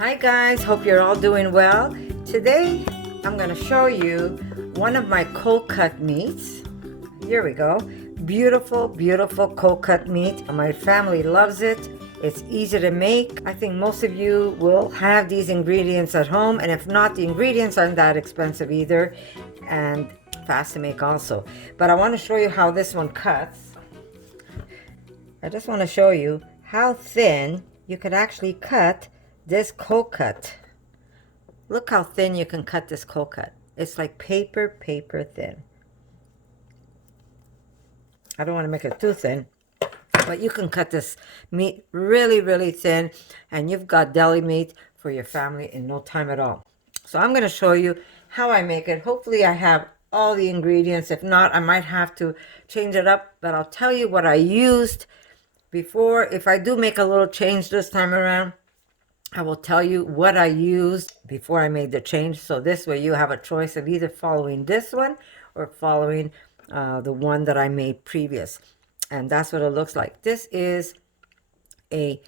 Hi guys, hope you're all doing well. Today I'm going to show you one of my cold cut meats. Here we go. Beautiful, beautiful cold cut meat. My family loves it. It's easy to make. I think most of you will have these ingredients at home, and if not, the ingredients aren't that expensive either and fast to make also. But I want to show you how this one cuts. I just want to show you how thin you could actually cut this cold cut. Look how thin you can cut this cold cut. It's like paper thin. I don't want to make it too thin, but you can cut this meat really thin, and you've got deli meat for your family in no time at all. So I'm going to show you how I make it. Hopefully I have all the ingredients. If not, I might have to change it up, but I'll tell you what I used before. If I do make a little change this time around, I will tell you what I used before I made the change. So this way you have a choice of either following this one or following the one that I made previous. And that's what it looks like. This is a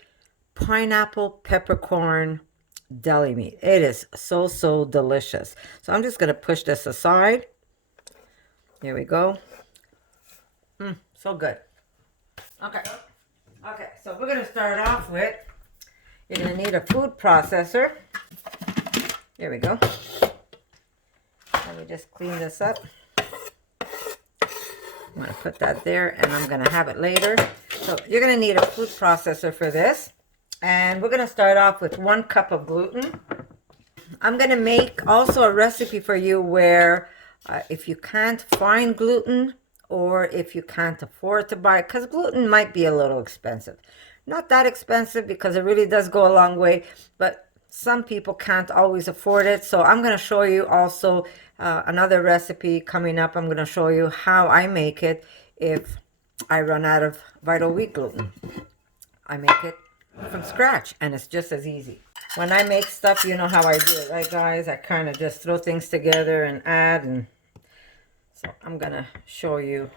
pineapple peppercorn deli meat. It is so delicious. So I'm just going to push this aside. Here we go. So good. Okay, so we're going to start off with, you're going to need a food processor. Here we go. Let me just clean this up. I'm going to put that there, and I'm going to have it later. So you're going to need a food processor for this. And we're going to start off with 1 cup of gluten. I'm going to make also a recipe for you where if you can't find gluten, or if you can't afford to buy it, because gluten might be a little expensive. Not that expensive, because it really does go a long way, but some people can't always afford it. So I'm going to show you also another recipe coming up. I'm going to show you how I make it if I run out of Vital Wheat gluten. I make it from scratch, and it's just as easy. When I make stuff, you know how I do it, right guys? I kind of just throw things together and add, and so I'm going to show you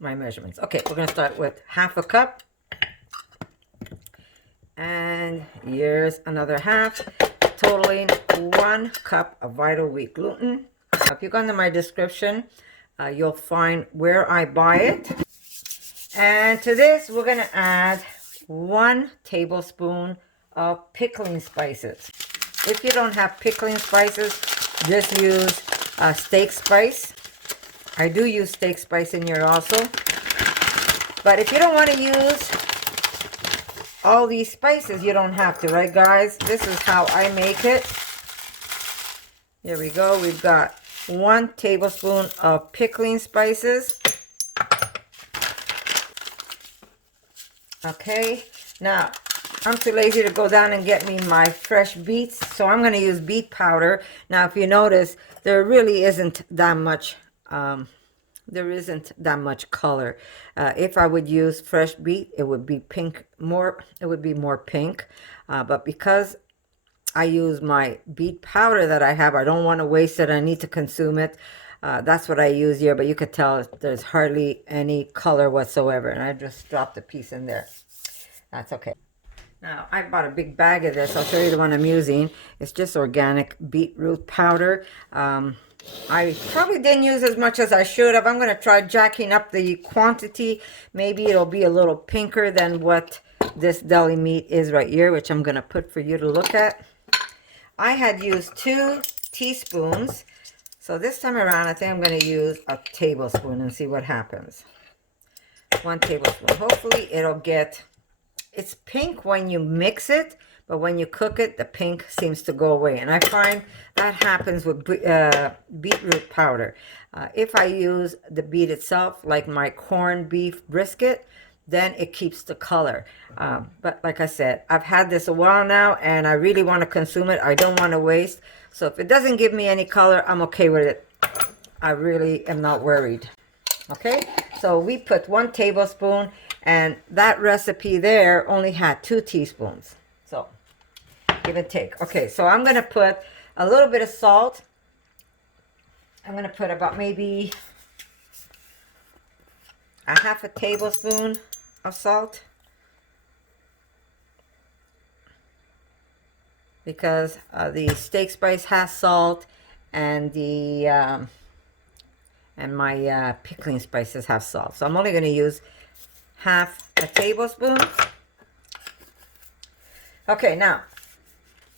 my measurements. Okay, we're going to start with 1/2 cup. And here's another 1/2, totaling 1 cup of Vital Wheat gluten. If you go into my description, you'll find where I buy it. And to this, we're going to add 1 tablespoon of pickling spices. If you don't have pickling spices, just use steak spice. I do use steak spice in here also. But if you don't want to use all these spices, you don't have to, right guys? This is how I make it. Here we go. We've got 1 tablespoon of pickling spices. Okay, now I'm too lazy to go down and get me my fresh beets, so I'm going to use beet powder. Now if you notice, there really isn't that much color. If I would use fresh beet, it would be pink more. It would be more pink. But because I use my beet powder that I have, I don't want to waste it. I need to consume it. That's what I use here. But you could tell there's hardly any color whatsoever. And I just dropped a piece in there. That's okay. Now, I bought a big bag of this. I'll show you the one I'm using. It's just organic beetroot powder. I probably didn't use as much as I should have. I'm going to try jacking up the quantity. Maybe it'll be a little pinker than what this deli meat is right here, which I'm going to put for you to look at. I had used 2 teaspoons. So this time around, I think I'm going to use a tablespoon and see what happens. 1 tablespoon. Hopefully it'll get... It's pink when you mix it, but when you cook it, the pink seems to go away. And I find that happens with beetroot powder. If I use the beet itself, like my corned beef brisket, then it keeps the color. But like I said, I've had this a while now, and I really want to consume it. I don't want to waste. So if it doesn't give me any color, I'm okay with it. I really am not worried. Okay, so we put 1 tablespoon, and that recipe there only had 2 teaspoons. So give and take. Okay, so I'm going to put a little bit of salt. I'm going to put about maybe a 1/2 tablespoon of salt. because the steak spice has salt, and the and my pickling spices have salt. So I'm only going to use half a tablespoon. Okay, now,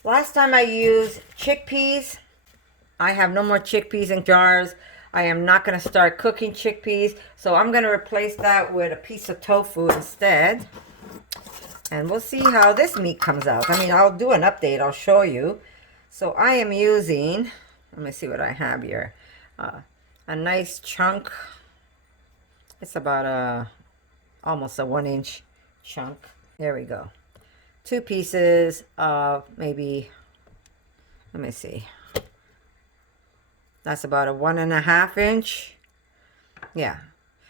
last time I used chickpeas. I have no more chickpeas in jars. I am not going to start cooking chickpeas, so I'm going to replace that with a piece of tofu instead. And we'll see how this meat comes out. I mean, I'll do an update. I'll show you. So I am using, let me see what I have here. A nice chunk. It's about almost a 1-inch chunk. There we go. 2 pieces of maybe, let me see. That's about a 1.5 inch. Yeah.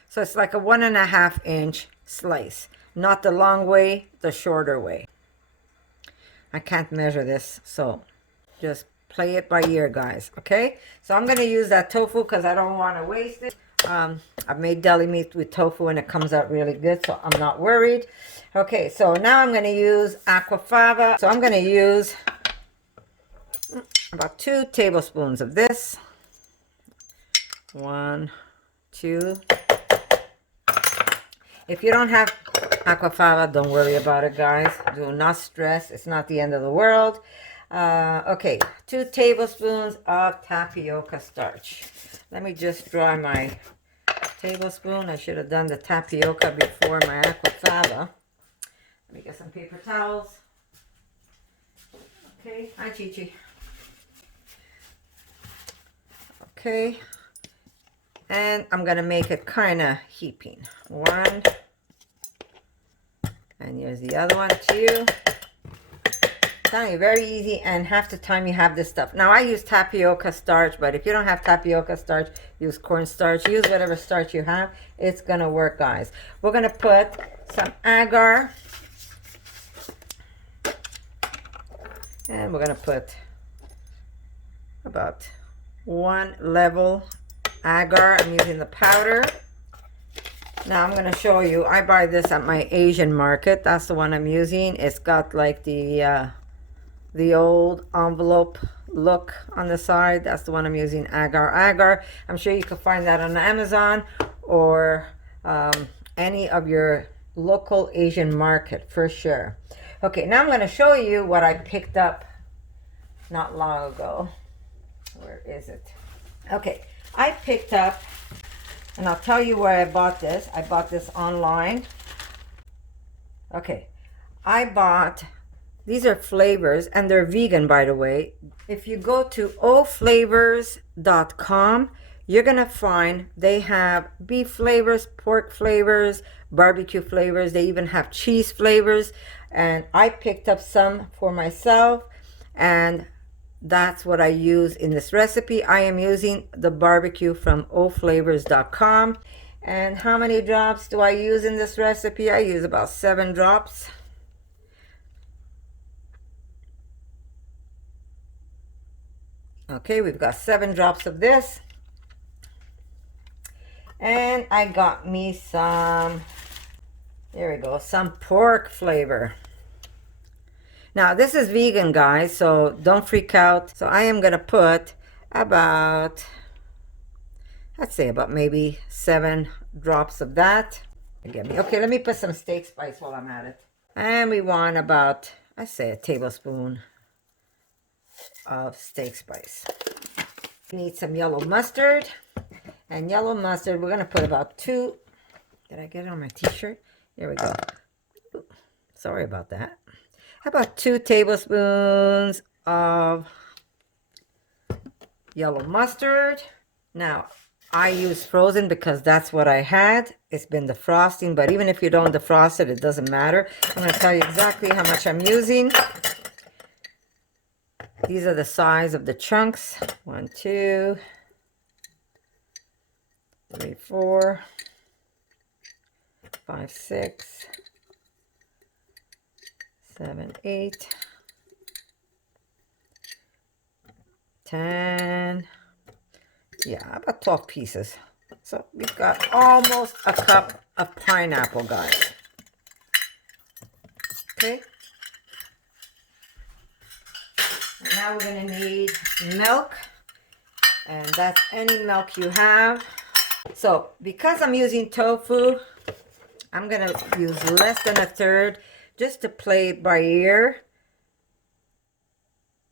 So it's like a 1.5 inch slice. Not the long way, the shorter way. I can't measure this, so just play it by ear, guys. Okay? So I'm going to use that tofu because I don't want to waste it. I've made deli meat with tofu and it comes out really good, so I'm not worried. Okay, so now I'm going to use Aquafaba. So I'm going to use about 2 tablespoons of this. 1, 2. If you don't have Aquafaba, don't worry about it, guys. Do not stress. It's not the end of the world. Okay, 2 tablespoons of tapioca starch. Let me just dry my tablespoon. I should have done the tapioca before my Aquafaba. Let me get some paper towels. Okay, hi Chi-Chi. Okay. And I'm going to make it kind of heaping. 1. And here's the other one, 2. Telling you, very easy, and half the time you have this stuff. Now I use tapioca starch, but if you don't have tapioca starch, use cornstarch. Use whatever starch you have. It's going to work, guys. We're going to put some agar. And we're going to put about 1 level agar. I'm using the powder. Now I'm going to show you. I buy this at my Asian market. That's the one I'm using. It's got like the old envelope look on the side. That's the one I'm using, agar. I'm sure you can find that on Amazon or any of your local Asian market for sure. Okay, now I'm going to show you what I picked up not long ago. Where is it? Okay, I picked up, and I'll tell you where I bought this. I bought this online. Okay, I bought, these are flavors, and they're vegan, by the way. If you go to oflavors.com, you're going to find they have beef flavors, pork flavors, barbecue flavors. They even have cheese flavors. And I picked up some for myself, and that's what I use in this recipe. I am using the barbecue from oflavors.com. And how many drops do I use in this recipe? I use about 7 drops. Okay, we've got 7 drops of this. And I got me some, there we go, some pork flavor. Now, this is vegan, guys, so don't freak out. So I am going to put about, I'd say about maybe 7 drops of that. Okay, let me put some steak spice while I'm at it. And we want about, I say, a tablespoon of steak spice. We need some yellow mustard. And yellow mustard, we're going to put about 2. Did I get it on my t-shirt? Here we go. Ooh, sorry about that. How about 2 tablespoons of yellow mustard? Now, I use frozen because that's what I had. It's been defrosting, but even if you don't defrost it, it doesn't matter. I'm going to tell you exactly how much I'm using. These are the size of the chunks. 1, 2, 3, 4, 5, 6, 7, 8, 10, yeah, about 12 pieces. So we've got almost a cup of pineapple, guys. now we're going to need milk, and that's any milk you have. So because I'm using tofu, I'm going to use less than a third just to play it by ear.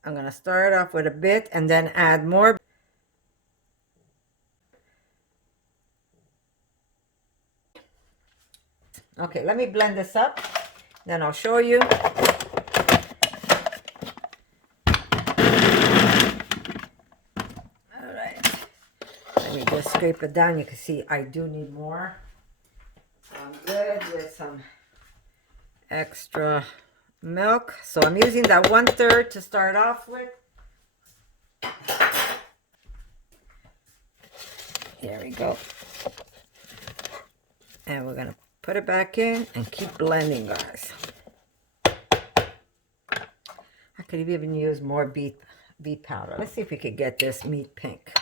I'm going to start off with a bit and then add more. Okay, let me blend this up, then I'll show you. Let me just scrape it down. You can see I do need more. I'm good with some extra milk. So I'm using that 1/3 to start off with. There we go. And we're going to put it back in and keep blending, guys. I could even use more beet powder. Let's see if we could get this meat pink.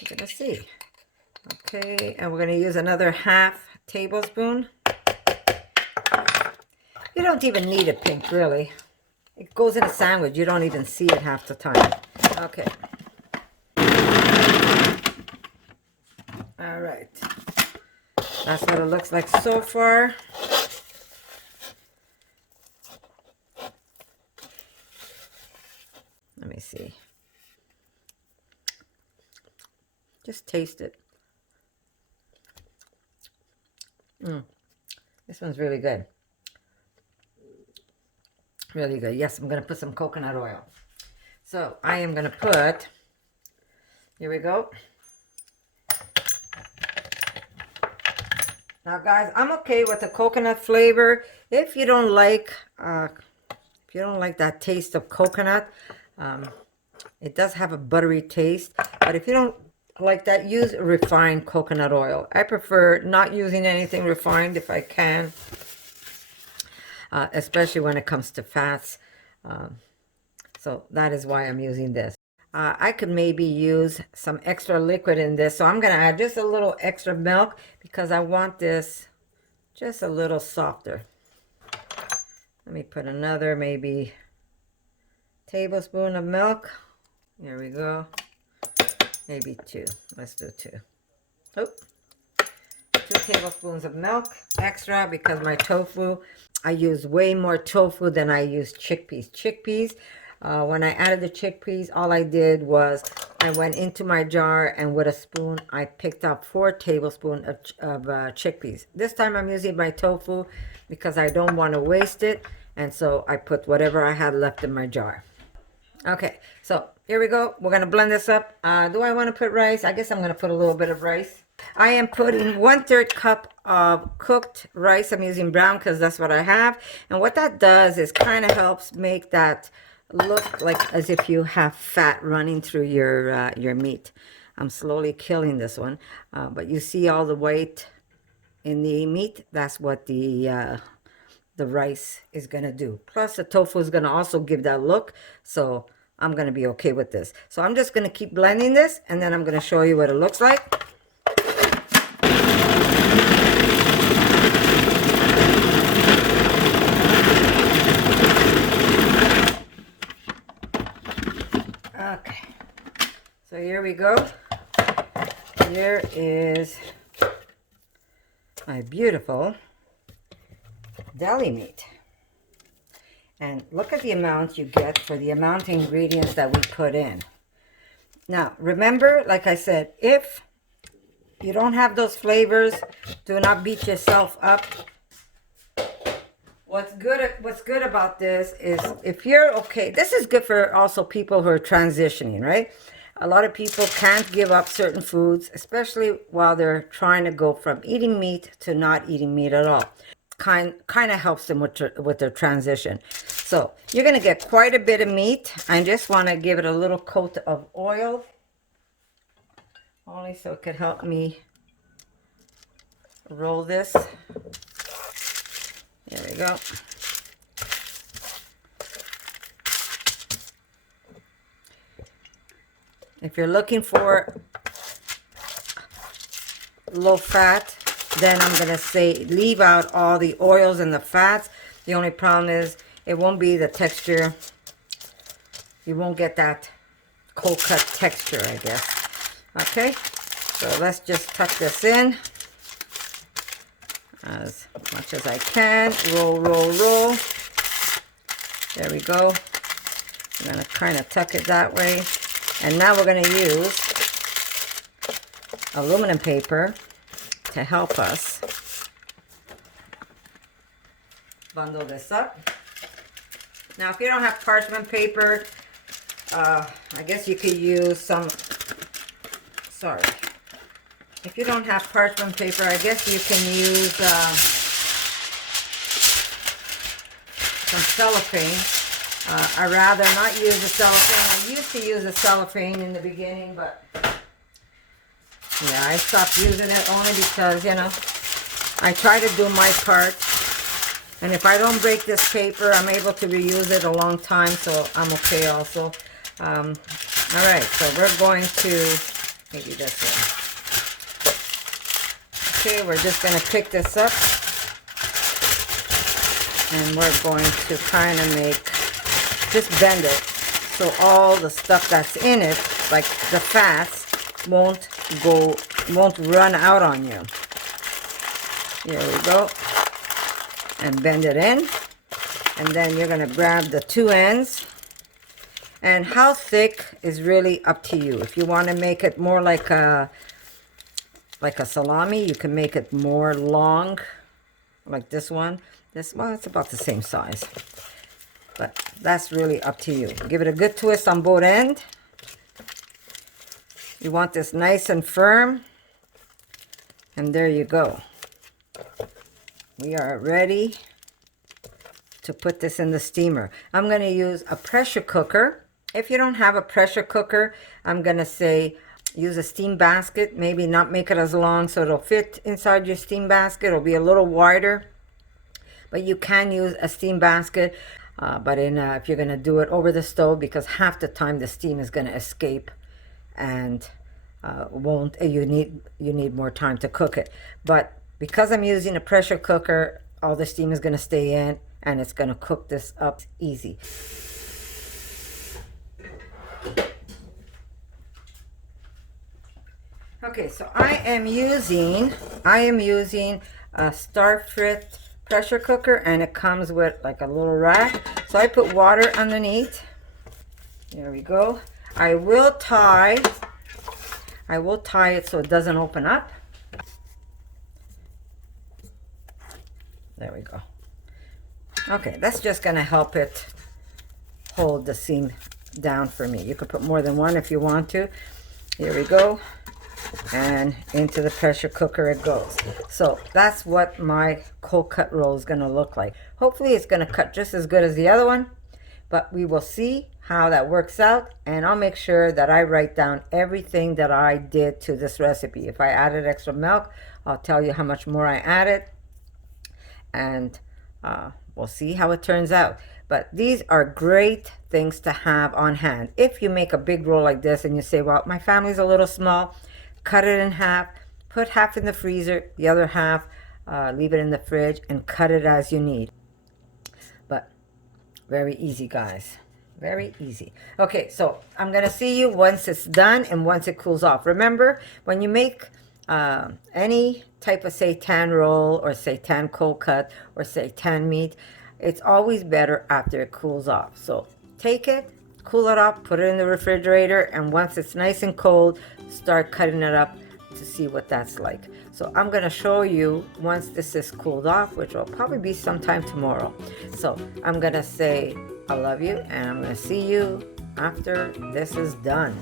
We're going to see. Okay, and we're going to use another 1/2 tablespoon. You don't even need it pink, really. It goes in a sandwich. You don't even see it half the time. Okay. All right. That's what it looks like so far. Let me see. Just taste it. This one's really good. Really good. Yes, I'm going to put some coconut oil. So I am going to put, here we go. Now guys, I'm okay with the coconut flavor. If you don't like that taste of coconut, it does have a buttery taste. But if you don't like that, use refined coconut oil. I prefer not using anything refined if I can, especially when it comes to fats. So that is why I'm using this. I could maybe use some extra liquid in this. So I'm going to add just a little extra milk because I want this just a little softer. Let me put another maybe tablespoon of milk. Here we go. Maybe 2. Let's do 2. Oh, 2 tablespoons of milk extra because my tofu, I use way more tofu than I use chickpeas. Chickpeas, when I added the chickpeas, all I did was I went into my jar and with a spoon, I picked up 4 tablespoons of chickpeas. This time I'm using my tofu because I don't want to waste it. And so I put whatever I had left in my jar. Okay, so here we go. We're going to blend this up. Do I want to put rice? I guess I'm going to put a little bit of rice. I am putting 1/3 cup of cooked rice. I'm using brown because that's what I have. And what that does is kind of helps make that look like as if you have fat running through your meat. I'm slowly killing this one. But you see all the white in the meat? That's what the rice is going to do. Plus the tofu is going to also give that look. So I'm going to be okay with this. So I'm just going to keep blending this and then I'm going to show you what it looks like. Okay. So here we go. Here is my beautiful deli meat. And look at the amount you get for the amount of ingredients that we put in. Now, remember, like I said, if you don't have those flavors, do not beat yourself up. What's good about this is if you're okay, this is good for also people who are transitioning, right? A lot of people can't give up certain foods, especially while they're trying to go from eating meat to not eating meat at all. Kind of helps them with their transition. So you're going to get quite a bit of meat. I just want to give it a little coat of oil, only so it could help me roll this. There we go. If you're looking for low fat, then I'm going to say leave out all the oils and the fats. The only problem is it won't be the texture. You won't get that cold cut texture, I guess. Okay, so let's just tuck this in as much as I can. Roll, roll, roll. There we go. I'm gonna kind of tuck it that way. And now we're gonna use aluminum paper to help us bundle this up. Now, if you don't have parchment paper, I guess you could use some, sorry. If you don't have parchment paper, I guess you can use some cellophane. I'd rather not use the cellophane. I used to use the cellophane in the beginning, but yeah, I stopped using it only because, you know, I try to do my part. And if I don't break this paper, I'm able to reuse it a long time, so I'm okay also. All right, so we're going to, maybe this way. Okay, we're just going to pick this up. And we're going to kind of just bend it so all the stuff that's in it, like the fats, won't run out on you. Here we go. And bend it in. And then you're going to grab the two ends. And how thick is really up to you. If you want to make it more like a salami, you can make it more long, like this one. Well, it's about the same size. But that's really up to you. Give it a good twist on both ends. You want this nice and firm. And there you go. We are ready to put this in the steamer. I'm going to use a pressure cooker. If you don't have a pressure cooker, I'm going to say use a steam basket. Maybe not make it as long so it'll fit inside your steam basket. It'll be a little wider. But you can use a steam basket. But if you're going to do it over the stove, because half the time the steam is going to escape and you need more time to cook it. But because I'm using a pressure cooker, all the steam is going to stay in and it's going to cook this up easy. Okay, so I am using a Starfrit pressure cooker, and it comes with like a little rack. So I put water underneath. There we go. I will tie it so it doesn't open up. There we go. Okay, that's just going to help it hold the seam down for me. You could put more than one if you want to. Here we go. And into the pressure cooker it goes. So that's what my cold cut roll is going to look like. Hopefully it's going to cut just as good as the other one, but we will see how that works out, and I'll make sure that I write down everything that I did to this recipe. If I added extra milk, I'll tell you how much more I added, and we'll see how it turns out. But these are great things to have on hand. If you make a big roll like this and you say, well, my family's a little small, cut it in half, put half in the freezer, the other half leave it in the fridge, and cut it as you need. But very easy, guys. Very easy. Okay, so I'm going to see you once it's done and once it cools off. Remember, when you make any type of seitan roll or seitan cold cut or seitan meat, it's always better after it cools off. So take it, cool it off, put it in the refrigerator, and once it's nice and cold, start cutting it up to see what that's like. So I'm going to show you once this is cooled off, which will probably be sometime tomorrow. So I'm going to say I love you, and I'm going to see you after this is done.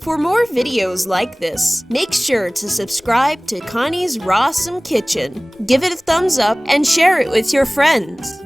For more videos like this, make sure to subscribe to Connie's RAWsome Kitchen, give it a thumbs up, and share it with your friends.